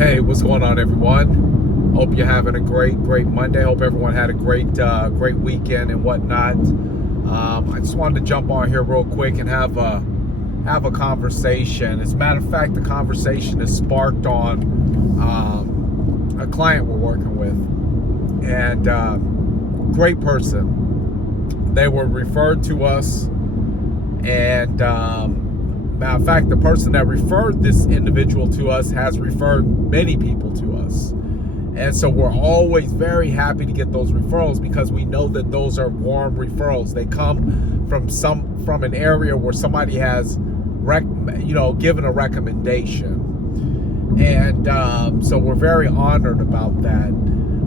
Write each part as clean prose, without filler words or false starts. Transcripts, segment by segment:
Hey, what's going on, everyone? Hope you're having a great Monday. Hope everyone had a great weekend and whatnot. I just wanted to jump on here real quick and have a conversation. As a matter of fact, the conversation is sparked on a client we're working with, and great person. They were referred to us, and matter of fact, the person that referred this individual to us has referred many people to us. And so we're always very happy to get those referrals because we know that those are warm referrals. They come from an area where somebody has given a recommendation. And so we're very honored about that.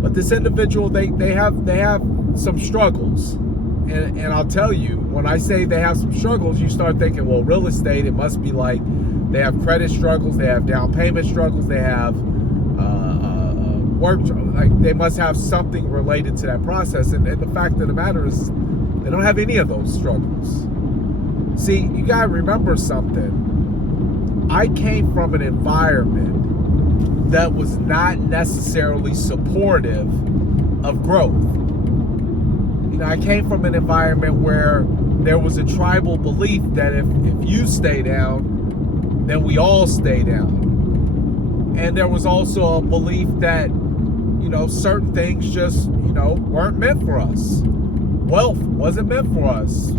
But this individual, they have some struggles. And I'll tell you, when I say they have some struggles, you start thinking, well, real estate, it must be like they have credit struggles, they have down payment struggles, they have work, like they must have something related to that process. And the fact of the matter is, they don't have any of those struggles. See, you gotta remember something. I came from an environment that was not necessarily supportive of growth. I came from an environment where there was a tribal belief that if you stay down, then we all stay down. And there was also a belief that, certain things just, weren't meant for us. Wealth wasn't meant for us.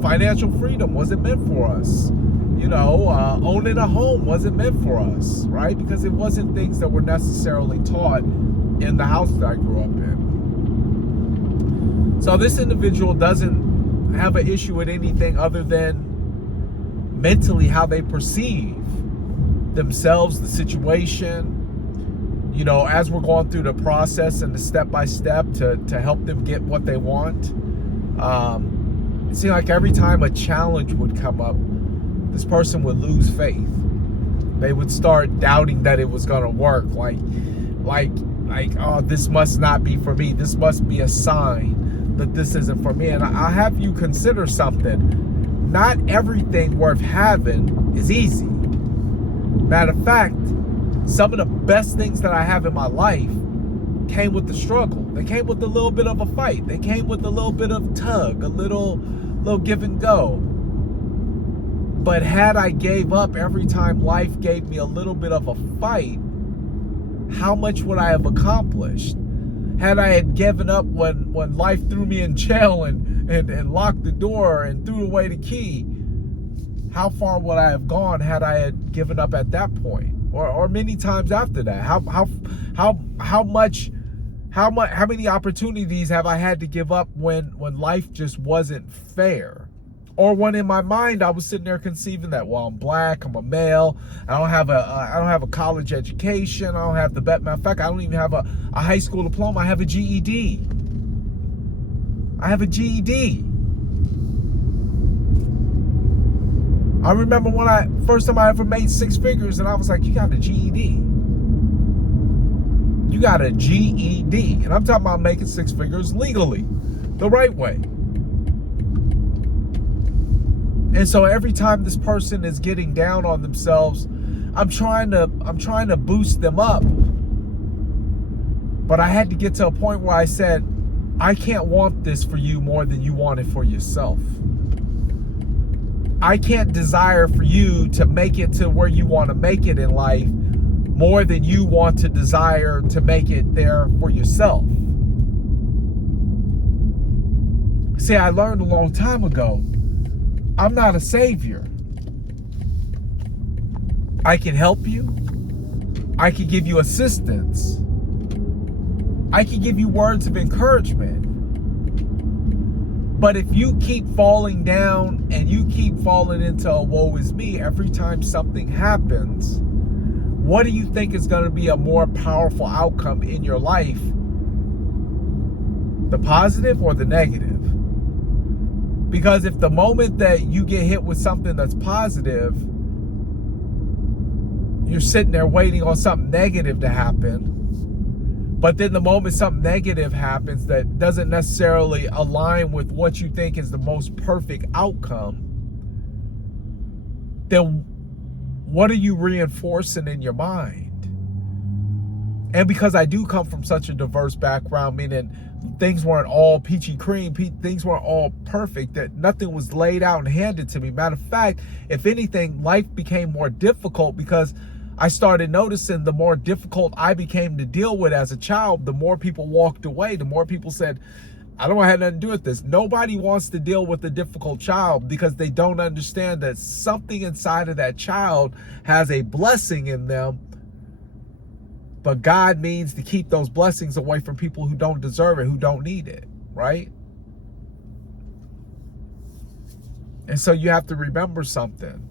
Financial freedom wasn't meant for us. Owning a home wasn't meant for us, right? Because it wasn't things that were necessarily taught in the house that I grew up in. So this individual doesn't have an issue with anything other than mentally how they perceive themselves, the situation. As we're going through the process and the step-by-step to help them get what they want, it seemed like every time a challenge would come up, this person would lose faith. They would start doubting that it was going to work. Like, oh, this must not be for me. This must be a sign that this isn't for me. And I have you consider something. Not everything worth having is easy. Matter of fact, some of the best things that I have in my life came with the struggle. They came with a little bit of a fight. They came with a little bit of tug, a little give and go. But had I gave up every time life gave me a little bit of a fight, how much would I have accomplished? Had I had given up when life threw me in jail and locked the door and threw away the key, how far would I have gone had I had given up at that point, or many times after that? How many opportunities have I had to give up when life just wasn't fair? Or when in my mind I was sitting there conceiving that, well, I'm black, I'm a male, I don't have a college education, I don't have the matter of fact, I don't even have a high school diploma. I have a GED. I remember when first time I ever made six figures, and I was like, you got a GED. You got a GED. And I'm talking about making six figures legally, the right way. And so every time this person is getting down on themselves, I'm trying to boost them up. But I had to get to a point where I said, I can't want this for you more than you want it for yourself. I can't desire for you to make it to where you want to make it in life more than you want to desire to make it there for yourself. See, I learned a long time ago, I'm not a savior. I can help you. I can give you assistance. I can give you words of encouragement. But if you keep falling down and you keep falling into a woe is me every time something happens, what do you think is going to be a more powerful outcome in your life? The positive or the negative? Because if the moment that you get hit with something that's positive, you're sitting there waiting on something negative to happen, but then the moment something negative happens that doesn't necessarily align with what you think is the most perfect outcome, then what are you reinforcing in your mind? And because I do come from such a diverse background, meaning things weren't all peachy cream, things weren't all perfect, that nothing was laid out and handed to me. Matter of fact, if anything, life became more difficult because I started noticing the more difficult I became to deal with as a child, the more people walked away, the more people said, I don't want to have nothing to do with this. Nobody wants to deal with a difficult child because they don't understand that something inside of that child has a blessing in them. But God means to keep those blessings away from people who don't deserve it, who don't need it, right? And so you have to remember something.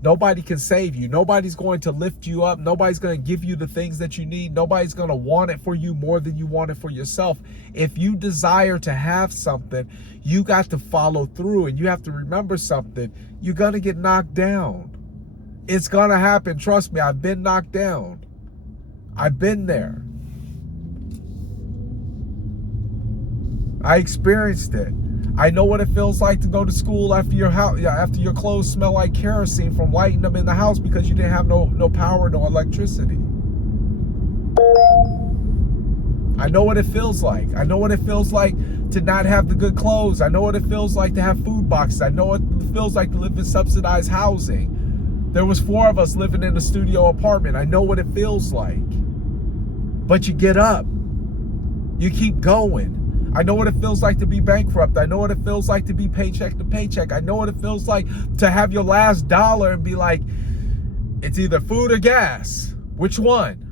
Nobody can save you. Nobody's going to lift you up. Nobody's going to give you the things that you need. Nobody's going to want it for you more than you want it for yourself. If you desire to have something, you got to follow through, and you have to remember something. You're going to get knocked down. It's going to happen. Trust me, I've been knocked down. I've been there. I experienced it. I know what it feels like to go to school after your clothes smell like kerosene from lighting them in the house because you didn't have no power, no electricity. I know what it feels like. I know what it feels like to not have the good clothes. I know what it feels like to have food boxes. I know what it feels like to live in subsidized housing. There was 4 of us living in a studio apartment. I know what it feels like. But you get up. You keep going. I know what it feels like to be bankrupt. I know what it feels like to be paycheck to paycheck. I know what it feels like to have your last dollar and be like, it's either food or gas. Which one?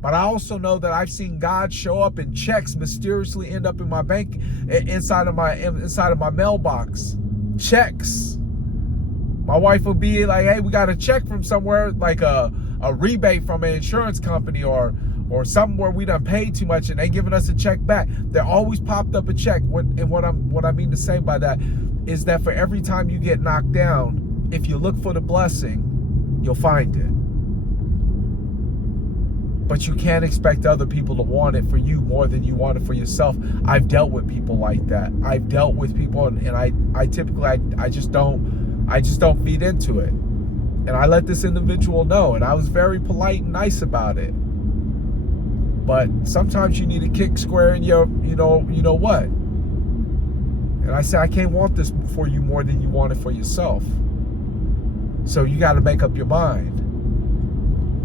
But I also know that I've seen God show up and checks mysteriously end up in my bank, inside of my mailbox. Checks. My wife will be like, hey, we got a check from somewhere, like a rebate from an insurance company or somewhere we done paid too much and they giving us a check back. There always popped up a check. What I mean to say by that is that for every time you get knocked down, if you look for the blessing, you'll find it. But you can't expect other people to want it for you more than you want it for yourself. I've dealt with people like that. I've dealt with people, and I typically I just don't feed into it. And I let this individual know, and I was very polite and nice about it. But sometimes you need a kick square in your, you know what. And I said, I can't want this for you more than you want it for yourself. So you got to make up your mind.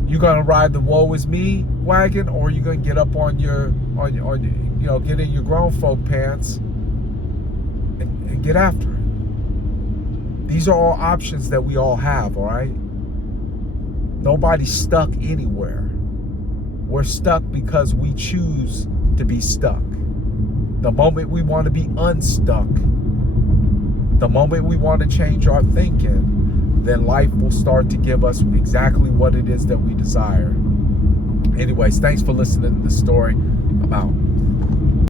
You gonna ride the woe is me wagon, or you gonna get up on your get in your grown folk pants and get after it. These are all options that we all have, all right? Nobody's stuck anywhere. We're stuck because we choose to be stuck. The moment we want to be unstuck, the moment we want to change our thinking, then life will start to give us exactly what it is that we desire. Anyways, thanks for listening to the story. I'm out.